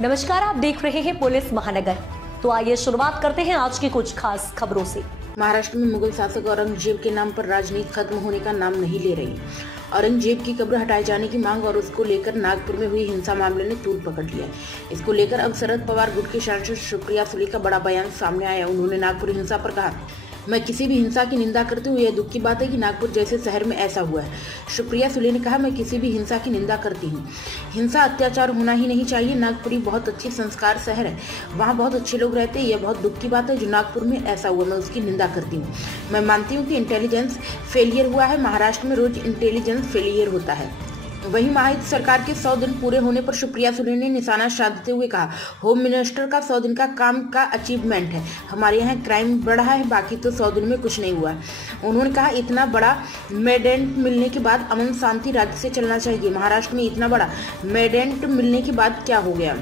नमस्कार, आप देख रहे हैं पुलिस महानगर। तो आइए शुरुआत करते हैं आज की कुछ खास खबरों से। महाराष्ट्र में मुगल शासक औरंगजेब के नाम पर राजनीति खत्म होने का नाम नहीं ले रही। औरंगजेब की कब्र हटाए जाने की मांग और उसको लेकर नागपुर में हुई हिंसा मामले ने तूल पकड़ लिया है। इसको लेकर अब शरद पवार गुट के सांसद सुप्रिया सुले का बड़ा बयान सामने आया। उन्होंने नागपुर हिंसा पर कहा, मैं किसी भी हिंसा की निंदा करती हूँ। यह दुख की बात है कि नागपुर जैसे शहर में ऐसा हुआ है। सुप्रिया सुले ने कहा, मैं किसी भी हिंसा की निंदा करती हूँ। हिंसा अत्याचार होना ही नहीं चाहिए। नागपुर बहुत अच्छी संस्कार शहर है, वहाँ बहुत अच्छे लोग रहते हैं। यह बहुत दुख की बात है जो नागपुर में ऐसा हुआ, मैं उसकी निंदा करती हूँ। मैं मानती हूँ कि इंटेलिजेंस फेलियर हुआ है। महाराष्ट्र में रोज इंटेलिजेंस फेलियर होता है। वहीं महायुति सरकार के 100 दिन पूरे होने पर सुप्रिया सुले ने निशाना साधते हुए कहा, होम मिनिस्टर का 100 दिन का काम का अचीवमेंट है। हमारे यहाँ क्राइम बढ़ा है, बाकी तो 100 दिन में कुछ नहीं हुआ। उन्होंने कहा, इतना बड़ा मैंडेट मिलने के बाद अमन शांति राज्य से चलना चाहिए। महाराष्ट्र में इतना बड़ा मैंडेट मिलने के बाद क्या हो गया?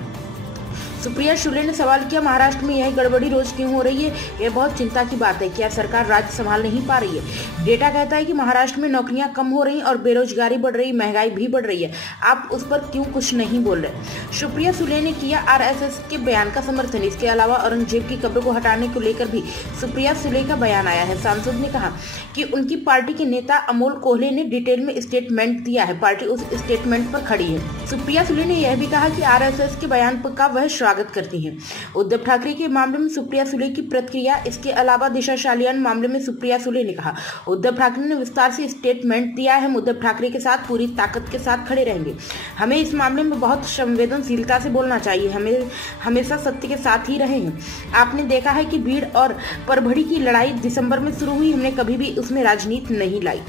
सुप्रिया सुले ने सवाल किया, महाराष्ट्र में यह गड़बड़ी रोज क्यों हो रही है? यह बहुत चिंता की बात है। क्या सरकार राज्य संभाल नहीं पा रही है? डेटा कहता है कि महाराष्ट्र में नौकरियां कम हो रही और बेरोजगारी बढ़ रही, महंगाई भी बढ़ रही है। आप उस पर क्यों कुछ नहीं बोल रहे? सुप्रिया सुले ने किया आरएसएस के बयान का समर्थन। इसके अलावा औरंगजेब की कब्र को हटाने को लेकर भी सुप्रिया सुले का बयान आया है। सांसद ने कहा कि उनकी पार्टी के नेता अमोल कोल्हे ने डिटेल में स्टेटमेंट दिया है। पार्टी उस स्टेटमेंट पर खड़ी है। सुप्रिया सुले ने यह भी कहा कि आरएसएस के बयान का वह स्वागत करती हैं। उद्धव ठाकरे के मामले में सुप्रिया सुले की प्रतिक्रिया। इसके अलावा दिशा शालियान मामले में सुप्रिया सुले ने कहा, उद्धव ठाकरे ने विस्तार से स्टेटमेंट दिया है। हम उद्धव ठाकरे के साथ पूरी ताकत के साथ खड़े रहेंगे। हमें इस मामले में बहुत संवेदनशीलता से बोलना चाहिए। हमें हमेशा सत्य के साथ ही रहे हैं। आपने देखा है कि भीड़ और परभड़ी की लड़ाई दिसंबर में शुरू हुई। हमने कभी भी उसमें राजनीति नहीं लाई।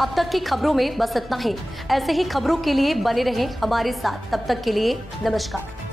अब तक की खबरों में बस इतना ही। ऐसे ही खबरों के लिए बने रहें हमारे साथ। तब तक के लिए नमस्कार।